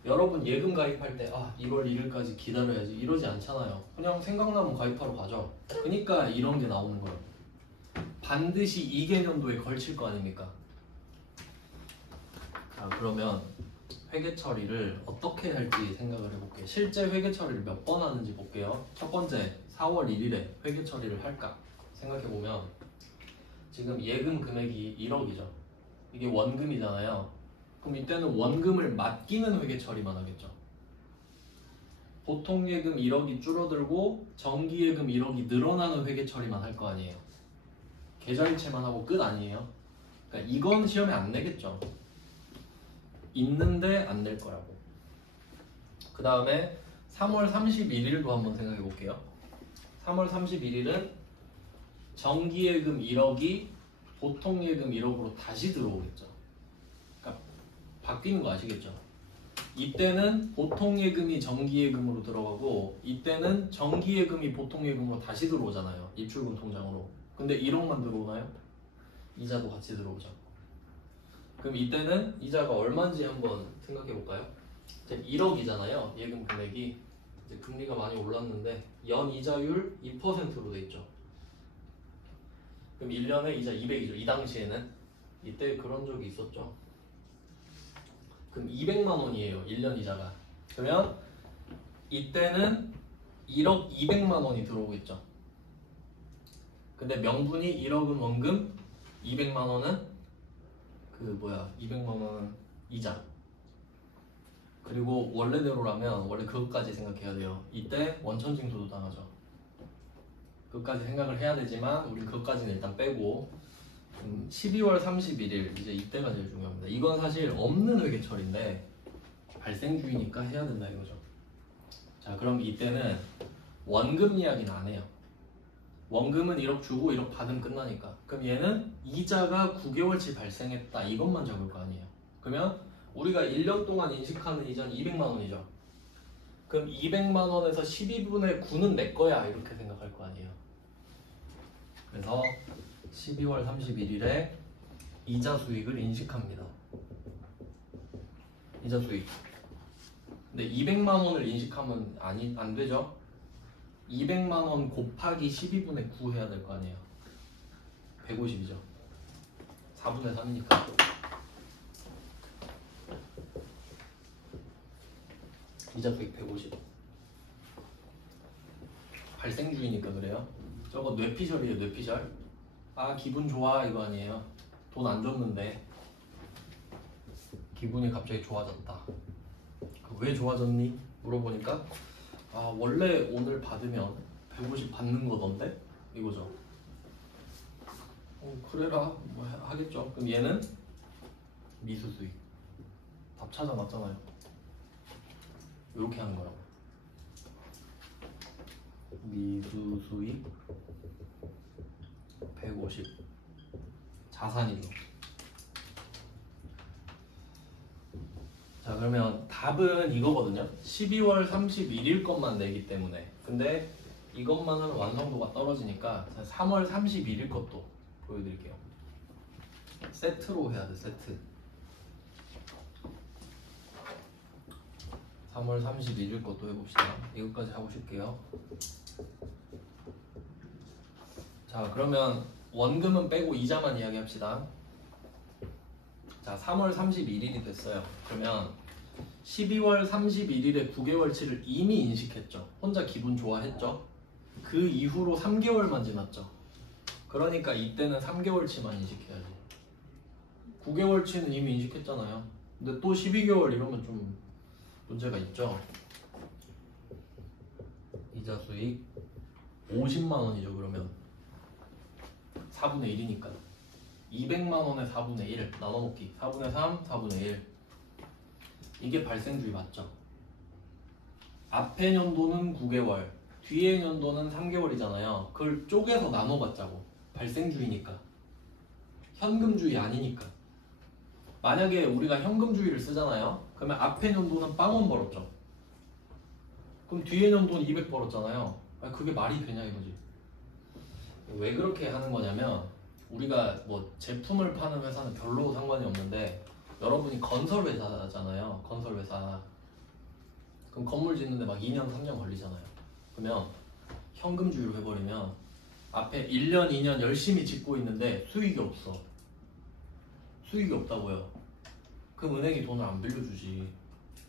여러분 예금 가입할 때 1월 1일까지 기다려야지 이러지 않잖아요. 그냥 생각나면 가입하러 가죠. 그러니까 이런 게 나오는 거예요. 반드시 2개년도에 걸칠 거 아닙니까? 자 그러면 회계 처리를 어떻게 할지 생각을 해볼게요. 실제 회계 처리를 몇 번 하는지 볼게요. 첫 번째 4월 1일에 회계 처리를 할까 생각해보면 지금 예금 금액이 1억이죠. 이게 원금이잖아요. 그럼 이때는 원금을 맡기는 회계 처리만 하겠죠. 보통 예금 1억이 줄어들고 정기 예금 1억이 늘어나는 회계 처리만 할 거 아니에요. 계좌이체만 하고 끝 아니에요. 그러니까 이건 시험에 안 내겠죠. 있는데 안 낼 거라고. 그 다음에 3월 31일도 한번 생각해 볼게요. 3월 31일은 정기예금 1억이 보통예금 1억으로 다시 들어오겠죠. 그러니까 바뀌는 거 아시겠죠? 이때는 보통예금이 정기예금으로 들어가고 이때는 정기예금이 보통예금으로 다시 들어오잖아요. 입출금 통장으로. 근데 1억만 들어오나요? 이자도 같이 들어오죠. 그럼 이때는 이자가 얼마인지 한번 생각해 볼까요? 이제 1억이잖아요. 예금 금액이. 이제 금리가 많이 올랐는데 연 이자율 2%로 돼 있죠. 그럼 1년에 이자 200이죠. 이 당시에는. 이때 그런 적이 있었죠. 그럼 200만 원이에요. 1년 이자가. 그러면 이때는 1억 200만 원이 들어오겠죠. 근데 명분이 1억은 원금, 200만 원은 200만 원은 이자. 그리고 원래대로라면 원래 그것까지 생각해야 돼요. 이때 원천징수도 당하죠. 그것까지 생각을 해야 되지만 우린 그것까지는 일단 빼고 12월 31일 이제 이때가 제일 중요합니다. 이건 사실 없는 회계처리인데 발생주의니까 해야 된다 이거죠. 자 그럼 이때는 원금 이야기는 안 해요. 원금은 1억 주고 1억 받으면 끝나니까. 그럼 얘는 이자가 9개월치 발생했다 이것만 적을 거 아니에요. 그러면 우리가 1년 동안 인식하는 이자는 200만 원이죠. 그럼 200만 원에서 12분의 9는 내 거야 이렇게 생각할 거 아니에요. 그래서 12월 31일에 이자 수익을 인식합니다. 이자 수익. 근데 200만 원을 인식하면 안 되죠. 200만 원 곱하기 12분의 9 해야 될 거 아니에요. 150이죠. 4분의 3이니까. 이자 수익 150. 발생주의니까 그래요. 저거 뇌피셜이에요. 뇌피셜. 기분 좋아 이거 아니에요. 돈 안 줬는데 기분이 갑자기 좋아졌다. 왜 좋아졌니? 물어보니까 아 원래 오늘 받으면 150 받는 거던데 이거죠. 그래라 뭐 하겠죠. 그럼 얘는 미수수익. 답 찾아놨잖아요. 이렇게 하는 거라고. 미수수익 150 자산이죠. 자 그러면 답은 이거거든요. 12월 31일 것만 내기 때문에. 근데 이것만 하면 완성도가 떨어지니까 3월 31일 것도 보여드릴게요. 세트로 해야 돼. 세트. 3월 31일 것도 해봅시다. 이것까지 하고 쉴게요. 자 그러면 원금은 빼고 이자만 이야기합시다. 자 3월 31일이 됐어요. 그러면 12월 31일에 9개월치를 이미 인식했죠. 혼자 기분 좋아했죠. 그 이후로 3개월만 지났죠. 그러니까 이때는 3개월치만 인식해야지. 9개월치는 이미 인식했잖아요. 근데 또 12개월 이러면 좀 문제가 있죠. 이자 수익 50만 원이죠. 그러면 4분의 1이니까 200만 원에 4분의 1 나눠먹기 4분의 3, 4분의 1 이게 발생주의 맞죠? 앞에 년도는 9개월 뒤에 년도는 3개월이잖아요. 그걸 쪼개서 나눠봤자고. 발생주의니까. 현금주의 아니니까. 만약에 우리가 현금주의를 쓰잖아요. 그러면 앞에 년도는 빵원 벌었죠. 그럼 뒤에 년도는 200 벌었잖아요. 그게 말이 되냐 이거지. 왜 그렇게 하는 거냐면 우리가 뭐 제품을 파는 회사는 별로 상관이 없는데 여러분이 건설 회사잖아요. 건설 회사. 그럼 건물 짓는데 막 2년, 3년 걸리잖아요. 그러면 현금주의로 해버리면 앞에 1년, 2년 열심히 짓고 있는데 수익이 없어. 수익이 없다고요. 그럼 은행이 돈을 안 빌려주지.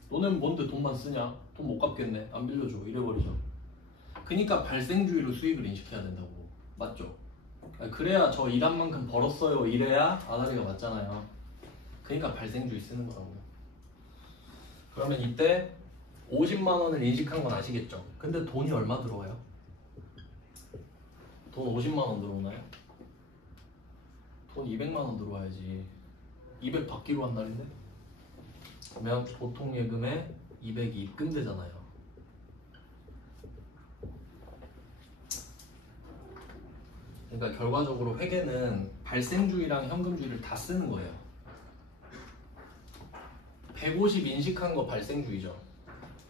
너는 뭔데 돈만 쓰냐? 돈 못 갚겠네. 안 빌려줘. 이래버리죠. 그러니까 발생주의로 수익을 인식해야 된다고. 맞죠? 그래야 저 일한 만큼 벌었어요. 이래야 아다리가 맞잖아요. 그러니까 발생주의 쓰는 거라고. 그러면 이때 50만 원을 인식한 건 아시겠죠? 근데 돈이 얼마 들어와요? 돈 50만 원 들어오나요? 돈 200만 원 들어와야지. 200 받기로 한 날인데? 그러면 보통 예금에 200이 입금되잖아요. 그러니까 결과적으로 회계는 발생주의랑 현금주의를 다 쓰는 거예요. 150 인식한 거 발생주의죠.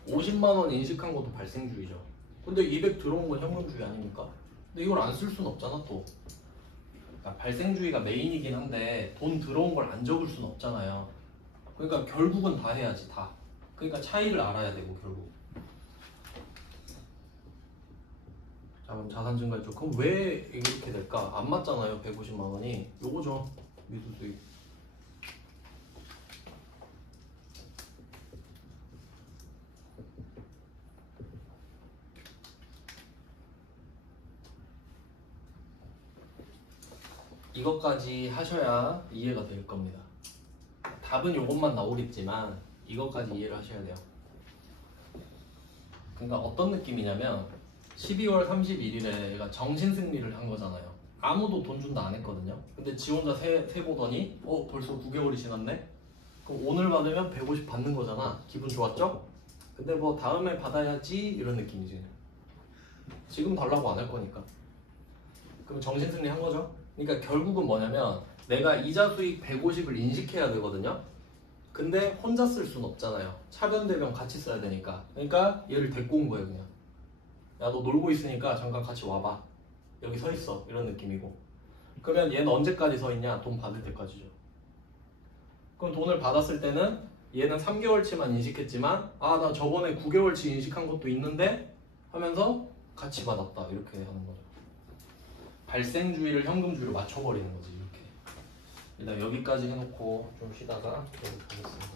50만 원 인식한 것도 발생주의죠. 근데 200 들어온 건 현금주의 아닙니까? 근데 이걸 안 쓸 수는 없잖아 또. 그러니까 발생주의가 메인이긴 한데 돈 들어온 걸 안 적을 수는 없잖아요. 그러니까 결국은 다 해야지 다. 그러니까 차이를 알아야 되고 결국. 자 그럼 자산 증가했죠. 그럼 왜 이렇게 될까? 안 맞잖아요. 150만 원이. 요거죠. 미수수익. 이것까지 하셔야 이해가 될 겁니다. 답은 이것만 나오겠지만 이것까지 이해를 하셔야 돼요. 그러니까 어떤 느낌이냐면 12월 31일에 얘가 정신승리를 한 거잖아요. 아무도 돈 준다 안 했거든요. 근데 지 혼자 세 보더니 벌써 9개월이 지났네? 그럼 오늘 받으면 150 받는 거잖아. 기분 좋았죠? 근데 뭐 다음에 받아야지 이런 느낌이지. 지금 달라고 안 할 거니까. 그럼 정신승리 한 거죠? 그러니까 결국은 뭐냐면 내가 이자 수익 150을 인식해야 되거든요. 근데 혼자 쓸 수는 없잖아요. 차변대변 같이 써야 되니까. 그러니까 얘를 데리고 온 거예요. 그냥 야 너 놀고 있으니까 잠깐 같이 와봐. 여기 서 있어. 이런 느낌이고. 그러면 얘는 언제까지 서 있냐? 돈 받을 때까지죠. 그럼 돈을 받았을 때는 얘는 3개월치만 인식했지만 나 저번에 9개월치 인식한 것도 있는데 하면서 같이 받았다. 이렇게 하는 거죠. 발생주의를 현금주의로 맞춰버리는 거지. 이렇게. 일단 여기까지 해놓고 좀 쉬다가 계속 보겠습니다.